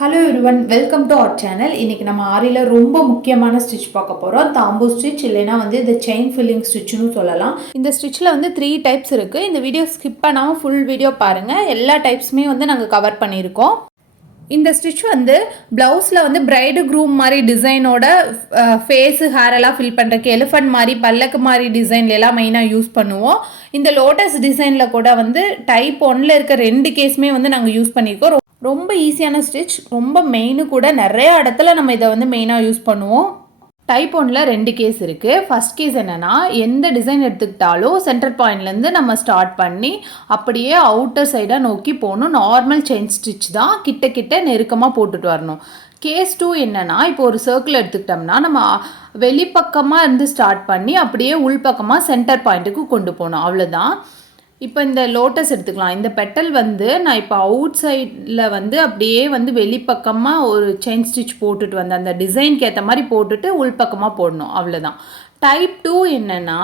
Hello everyone, welcome to our channel. இன்றைக்கி நம்ம ஆரியில் ரொம்ப முக்கியமான ஸ்டிச் பார்க்க போகிறோம். தாம்பூ ஸ்டிச், இல்லைனா வந்து இந்த செயின் ஃபில்லிங் ஸ்டிச்சுன்னு சொல்லலாம். இந்த ஸ்டிச்சில் வந்து 3 டைப்ஸ் இருக்குது. இந்த வீடியோ ஸ்கிப் பண்ணாமல் ஃபுல் வீடியோ பாருங்கள். எல்லா டைப்ஸுமே வந்து நாங்கள் கவர் பண்ணியிருக்கோம். இந்த ஸ்டிச் வந்து ப்ளவுஸில் வந்து பிரைடு க்ரூம் மாதிரி டிசைனோட ஃபேஸு ஹேரெல்லாம் ஃபில் பண்ணுறக்கு எலிஃபண்ட் மாதிரி பல்லக்கு மாதிரி டிசைன்லாம் மெயினாக யூஸ் பண்ணுவோம். இந்த லோட்டஸ் டிசைனில் கூட வந்து டைப் 1ல் இருக்க 2 கேஸுமே வந்து நாங்கள் யூஸ் பண்ணியிருக்கோம். ரொம்ப ஈஸியான ஸ்டிச், ரொம்ப மெயினு கூட. நிறைய இடத்துல நம்ம இதை வந்து மெயினாக யூஸ் பண்ணுவோம். டைப் 1ல் 2 கேஸ் இருக்குது. ஃபஸ்ட் கேஸ் என்னென்னா, எந்த டிசைன் எடுத்துக்கிட்டாலும் சென்டர் பாயிண்ட்லேருந்து நம்ம ஸ்டார்ட் பண்ணி அப்படியே அவுட்டர் சைடாக நோக்கி போகணும். நார்மல் செயின் ஸ்டிச் தான், கிட்ட கிட்ட நெருக்கமாக போட்டுட்டு வரணும். கேஸ் 2 என்னென்னா, இப்போ ஒரு சர்க்கிள் எடுத்துக்கிட்டோம்னா நம்ம வெளிப்பக்கமாக இருந்து ஸ்டார்ட் பண்ணி அப்படியே உள்பக்கமாக சென்டர் பாயிண்ட்டுக்கு கொண்டு போகணும். அவ்வளோதான். இப்போ இந்த லோட்டஸ் எடுத்துக்கலாம். இந்த பெட்டல் வந்து நான் இப்போ அவுட் சைடில் வந்து அப்படியே வந்து வெளிப்பக்கமாக ஒரு செயின் ஸ்டிச் போட்டுட்டு வந்தேன். அந்த டிசைனுக்கு ஏற்ற மாதிரி போட்டுட்டு உள்பக்கமாக போடணும். அவ்வளோதான். டைப் 2 என்னென்னா,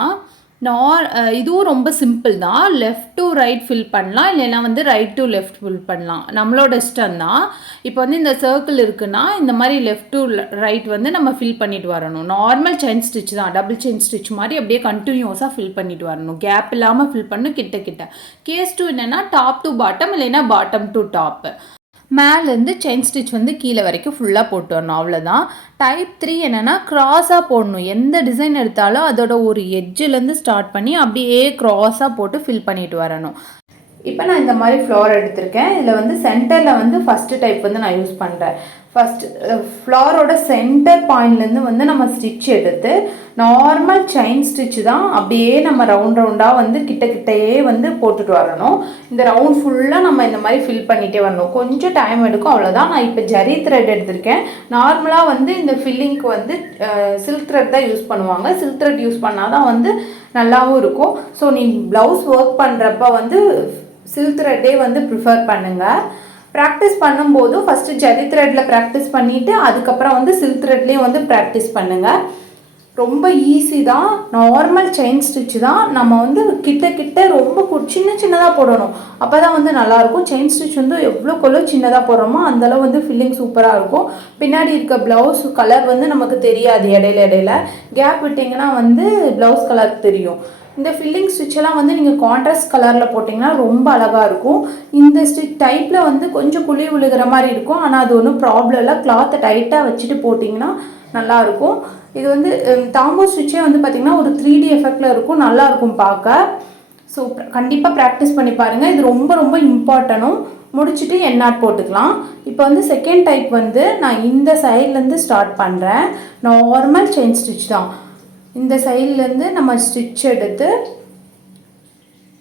இதுவும் ரொம்ப சிம்பிள் தான். லெஃப்ட் டு ரைட் ஃபில் பண்ணலாம், இல்லைன்னா வந்து ரைட் டு லெஃப்ட் ஃபில் பண்ணலாம். நம்மளோட இஷ்டம் தான். இப்போ வந்து இந்த சர்க்கிள் இருக்குன்னா இந்த மாதிரி லெஃப்ட் டு ரைட் வந்து நம்ம ஃபில் பண்ணிட்டு வரணும். நார்மல் செயின் ஸ்டிச் தான், டபுள் செயின் ஸ்டிச் மாதிரி அப்படியே கண்டினியூஸாக ஃபில் பண்ணிட்டு வரணும். கேப் இல்லாமல் ஃபில் பண்ணணும், கிட்ட கிட்ட. கேஸ் 2 என்னென்னா, டாப் டு பாட்டம், இல்லைன்னா பாட்டம் டு டாப்பு. மேலேருந்து செயின் ஸ்டிச் வந்து கீழே வரைக்கும் ஃபுல்லாக போட்டு வரணும். அவ்வளோதான். டைப் 3 என்னென்னா, க்ராஸாக போடணும். எந்த டிசைன் எடுத்தாலும் அதோட ஒரு எட்ஜிலேருந்து ஸ்டார்ட் பண்ணி அப்படியே க்ராஸாக போட்டு ஃபில் பண்ணிட்டு வரணும். இப்போ நான் இந்த மாதிரி ஃப்ளவர் எடுத்திருக்கேன். இதில் வந்து சென்டரில் வந்து ஃபஸ்ட்டு டைப் வந்து நான் யூஸ் பண்ணுறேன். ஃபஸ்ட்டு ஃப்ளவரோட சென்டர் பாயிண்ட்லேருந்து வந்து நம்ம ஸ்டிச் எடுத்து நார்மல் செயின் ஸ்டிச் தான் அப்படியே நம்ம ரவுண்டாக வந்து கிட்டேயே வந்து போட்டுட்டு வரணும். இந்த ரவுண்ட் ஃபுல்லாக நம்ம இந்த மாதிரி ஃபில் பண்ணிகிட்டே வரணும். கொஞ்சம் டைம் எடுக்கும், அவ்வளோதான். நான் இப்போ ஜரி த்ரெட் எடுத்திருக்கேன். நார்மலாக வந்து இந்த ஃபில்லிங்க்கு வந்து சில்க் த்ரெட் தான் யூஸ் பண்ணுவாங்க. சில்க் த்ரெட் யூஸ் பண்ணால் தான் வந்து நல்லாவும் இருக்கும். ஸோ நீ ப்ளவுஸ் ஒர்க் பண்ணுறப்ப வந்து சில்க் த்ரெட்டே வந்து ப்ரிஃபர் பண்ணுங்கள். ப்ராக்டிஸ் பண்ணும்போது ஃபஸ்ட்டு ஜரி த்ரெட்டில் ப்ராக்டிஸ் பண்ணிவிட்டு அதுக்கப்புறம் வந்து சில்க் த்ரெட்லேயும் வந்து ப்ராக்டிஸ் பண்ணுங்கள். ரொம்ப ஈஸி தான். நார்மல் செயின் ஸ்டிச் தான். நம்ம வந்து கிட்ட ரொம்ப சின்னதாக போடணும். அப்போ தான் வந்து நல்லாயிருக்கும். செயின் ஸ்டிச் வந்து எவ்வளோக்கெவ்வளோ சின்னதாக போடுறோமோ அந்தளவு வந்து ஃபில்லிங் சூப்பராக இருக்கும். பின்னாடி இருக்க ப்ளவுஸ் கலர் வந்து நமக்கு தெரியாது. இடையில கேப் விட்டிங்கன்னா வந்து ப்ளவுஸ் கலர் தெரியும். இந்த ஃபில்லிங் ஸ்டிச்செல்லாம் வந்து நீங்கள் கான்ட்ராஸ்ட் கலரில் போட்டிங்கன்னா ரொம்ப அழகாக இருக்கும். இந்த ஸ்டிச் டைப்பில் வந்து கொஞ்சம் குழி விழுகிற மாதிரி இருக்கும். ஆனால் அது ஒன்றும் ப்ராப்ளம் இல்லை. கிளாத்தை டைட்டாக வச்சுட்டு போட்டிங்கன்னா நல்லாயிருக்கும். இது வந்து தாம்பூ ஸ்டிச்சே வந்து பார்த்திங்கன்னா ஒரு 3D எஃபெக்டில் இருக்கும். நல்லாயிருக்கும் பார்க்க. ஸோ கண்டிப்பாக ப்ராக்டிஸ் பண்ணி பாருங்கள். இது ரொம்ப இம்பார்ட்டனும். முடிச்சுட்டு எண்ணாட் போட்டுக்கலாம். இப்போ வந்து செகண்ட் டைப் வந்து நான் இந்த சைட்லேருந்து ஸ்டார்ட் பண்ணுறேன். நார்மல் செயின் ஸ்டிச் தான். இந்த சைட்லேருந்து நம்ம ஸ்டிச் எடுத்து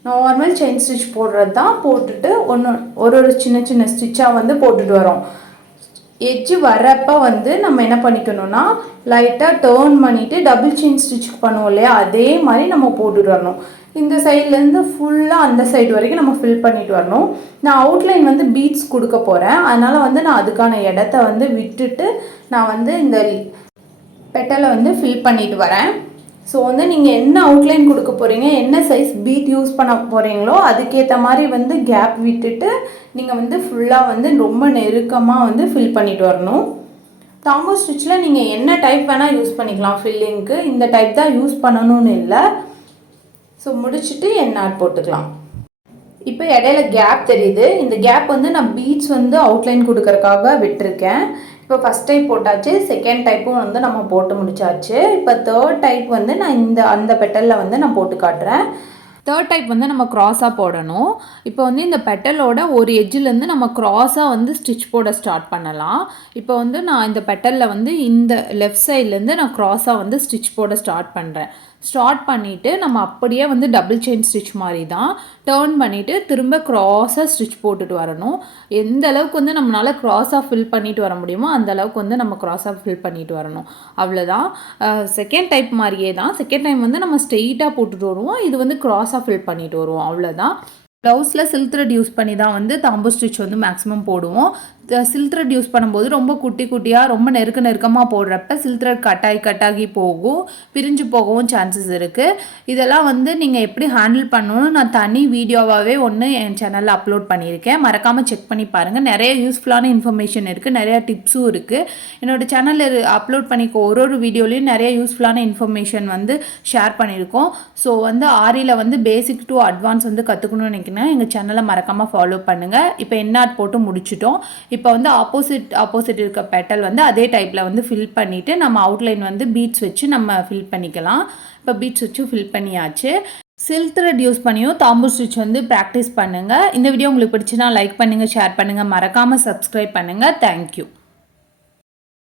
நார்மல் செயின் ஸ்டிச் போடுறது தான். போட்டுட்டு ஒரு சின்ன ஸ்டிச்சாக வந்து போட்டுட்டு வரோம். எட்ஜு வரப்போ வந்து நம்ம என்ன பண்ணிக்கணும்னா, லைட்டாக டேர்ன் பண்ணிவிட்டு டபுள் செயின் ஸ்டிச்சுக்கு பண்ணுவோம் இல்லையா, அதே மாதிரி நம்ம போட்டுட்டு வரணும். இந்த சைட்லேருந்து ஃபுல்லாக அந்த சைடு வரைக்கும் நம்ம ஃபில் பண்ணிட்டு வரணும். நான் அவுட்லைன் வந்து பீட்ஸ் கொடுக்க போகிறேன். அதனால் வந்து நான் அதுக்கான இடத்த வந்து விட்டுட்டு நான் வந்து இந்த பெட்டலை வந்து ஃபில் பண்ணிட்டு வரேன். ஸோ வந்து நீங்கள் என்ன அவுட்லைன் கொடுக்க போகிறீங்க, என்ன சைஸ் பீட் யூஸ் பண்ண போகிறீங்களோ அதுக்கேற்ற மாதிரி வந்து கேப் விட்டுட்டு நீங்கள் வந்து ஃபுல்லாக வந்து ரொம்ப நெருக்கமாக வந்து ஃபில் பண்ணிட்டு வரணும். தாம்பூ ஸ்டிச்சில் நீங்கள் என்ன டைப் வேணால் யூஸ் பண்ணிக்கலாம். ஃபில்லிங்க்கு இந்த டைப் தான் யூஸ் பண்ணணும்னு இல்லை. ஸோ முடிச்சுட்டு எண்ணாட் போட்டுக்கலாம். இப்போ இடையில கேப் தெரியுது. இந்த கேப் வந்து நான் பீட்ஸ் வந்து அவுட்லைன் கொடுக்கறதுக்காக விட்டுருக்கேன். இப்போ ஃபஸ்ட் டைப் போட்டாச்சு, செகண்ட் டைப்பும் வந்து நம்ம போட்டு முடிச்சாச்சு. இப்போ தேர்ட் டைப் வந்து நான் அந்த பெட்டலில் வந்து நான் போட்டு காட்டுறேன். தேர்ட் டைப் வந்து நம்ம க்ராஸாக போடணும். இப்போ வந்து இந்த பெட்டலோட ஒரு எட்ஜிலேருந்து நம்ம க்ராஸாக வந்து ஸ்டிச் போட ஸ்டார்ட் பண்ணலாம். இப்போ வந்து நான் இந்த பெட்டலில் வந்து இந்த லெஃப்ட் சைட்லேருந்து நான் க்ராஸாக வந்து ஸ்டிச் போட ஸ்டார்ட் பண்ணுறேன். ஸ்டார்ட் பண்ணிவிட்டு நம்ம அப்படியே வந்து டபுள் செயின் ஸ்டிச் மாதிரி தான் டேர்ன் பண்ணிவிட்டு திரும்ப க்ராஸாக ஸ்டிச் போட்டுட்டு வரணும். எந்த அளவுக்கு வந்து நம்மளால் க்ராஸாக ஃபில் பண்ணிட்டு வர முடியுமோ அந்த அளவுக்கு வந்து நம்ம க்ராஸாக ஃபில் பண்ணிட்டு வரணும். அவ்வளோதான். செகண்ட் டைப் மாதிரியே தான். செகண்ட் டைம் வந்து நம்ம ஸ்ட்ரெயிட்டாக போட்டுட்டு வருவோம். இது வந்து க்ராஸாக ஃபில் பண்ணிட்டு வருவோம். அவ்வளோதான். ப்ளவுஸில் சில்க் த்ரெட் யூஸ் பண்ணி தான் வந்து தாம்பூ ஸ்டிச் வந்து மேக்ஸிமம் போடுவோம். சில்க் த்ரெட் யூஸ் பண்ணும்போது ரொம்ப குட்டி குட்டியாக ரொம்ப நெருக்கமாக போடுறப்ப சில்க் த்ரெட் கட்டாகி போகும், பிரிஞ்சு போகவும் சான்சஸ் இருக்குது. இதெல்லாம் வந்து நீங்கள் எப்படி ஹேண்டில் பண்ணணும்னு நான் தனி வீடியோவாகவே ஒன்று என் சேனலில் அப்லோட் பண்ணியிருக்கேன். மறக்காமல் செக் பண்ணி பாருங்கள். நிறைய யூஸ்ஃபுல்லான இன்ஃபர்மேஷன் இருக்குது, நிறையா டிப்ஸும் இருக்குது. என்னோடய சேனலில் அப்லோட் பண்ணிக்க ஒரு வீடியோலையும் நிறைய யூஸ்ஃபுல்லான இன்ஃபர்மேஷன் வந்து ஷேர் பண்ணியிருக்கோம். ஸோ வந்து ஆரியில் வந்து பேசிக் டு அட்வான்ஸ் வந்து கற்றுக்கணும்னு நினைக்கிறேன். எங்கள் சேனலை மறக்காமல் ஃபாலோ பண்ணுங்கள். இப்போ என்ஆர்ட் போட்டு முடிச்சிட்டோம். இப்போ வந்து ஆப்போசிட் இருக்க பெட்டல் வந்து அதே டைப்பில் வந்து ஃபில் பண்ணிவிட்டு நம்ம அவுட்லைன் வந்து பீட்ஸ் வச்சு நம்ம ஃபில் பண்ணிக்கலாம். இப்போ பீட்ஸ் வச்சு ஃபில் பண்ணியாச்சு. சில்க் த்ரெட் யூஸ் பண்ணியும் தாம்பூ ஸ்டிச் வந்து ப்ராக்டிஸ் பண்ணுங்கள். இந்த வீடியோ உங்களுக்கு பிடிச்சுன்னா லைக் பண்ணுங்கள், ஷேர் பண்ணுங்கள், மறக்காமல் சப்ஸ்கிரைப் பண்ணுங்கள். தேங்க்யூ.